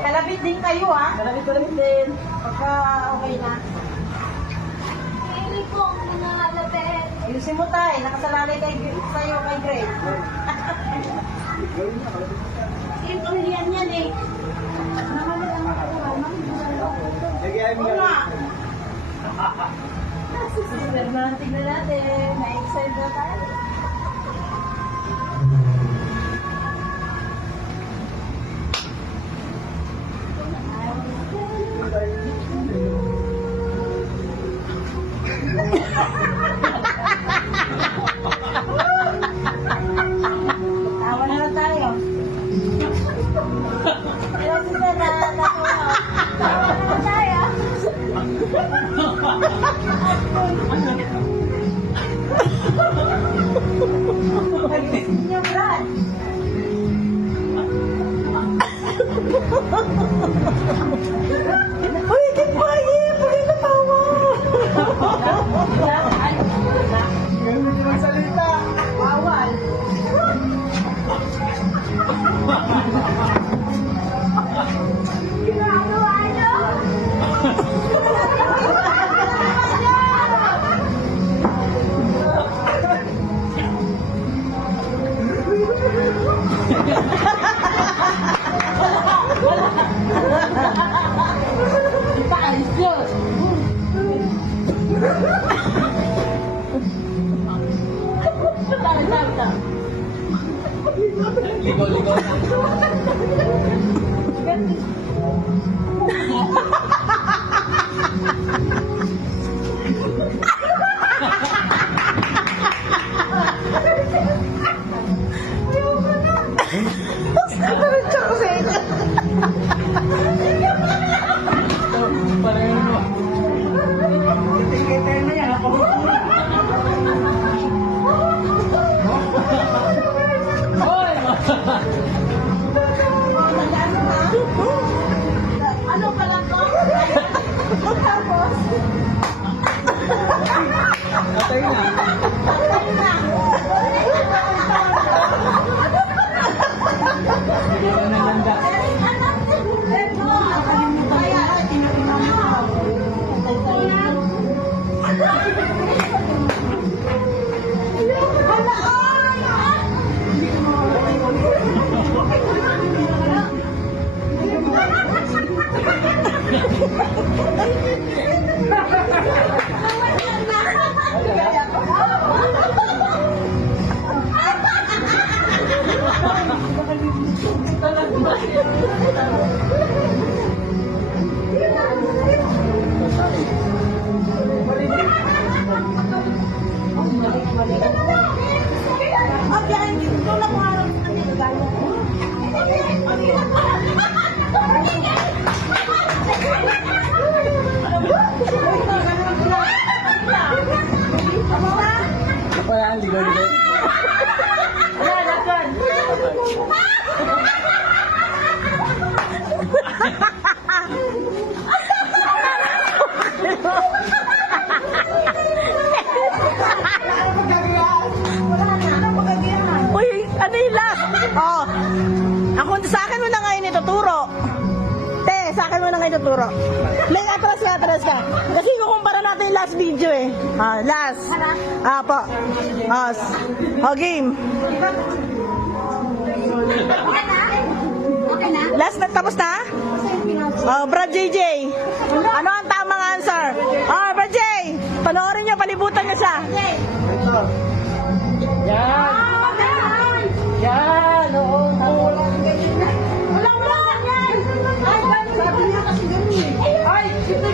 Kalabit din kayo, ha? Kalabit din. Pagka okay na. Hindi po ang mga lapet. Ayusin mo tayo. Nakasalalay sa'yo kay Grace. Ito yan yan eh. Oo nga. Sister na, tignan natin. Na-excite na tayo. Tawa na lang tayo. Pero sister na, tawa na lang tayo. Pag-isip niyo, Brad. Uy, di pa eh! Pagay na tawa! Ganun din ang salita. Bawal. Ginagawa niyo? Paalis yun! Ligaw-ligaw na. Parang ano. Tingin na yan ako. Hoy! Ano pa lang to? Tapos? Atay na. Patay na. Hindi ka nalanda. Parang ligaw-ligaw. Uy, ano yung last? Oh, ako, sa akin mo na ngayon ituturo. Te, sa akin mo na ngayon ituturo. May atras ka. Kasi kukumpara natin yung last video eh. Ah, last. Ah, po. Ah, oh, game. Okay na? Last na, tapos na? Oh, Brad JJ. Ano ang tamang answer? Oh, Brad J. Panoorin niyo, palibutan niyo siya. Yan!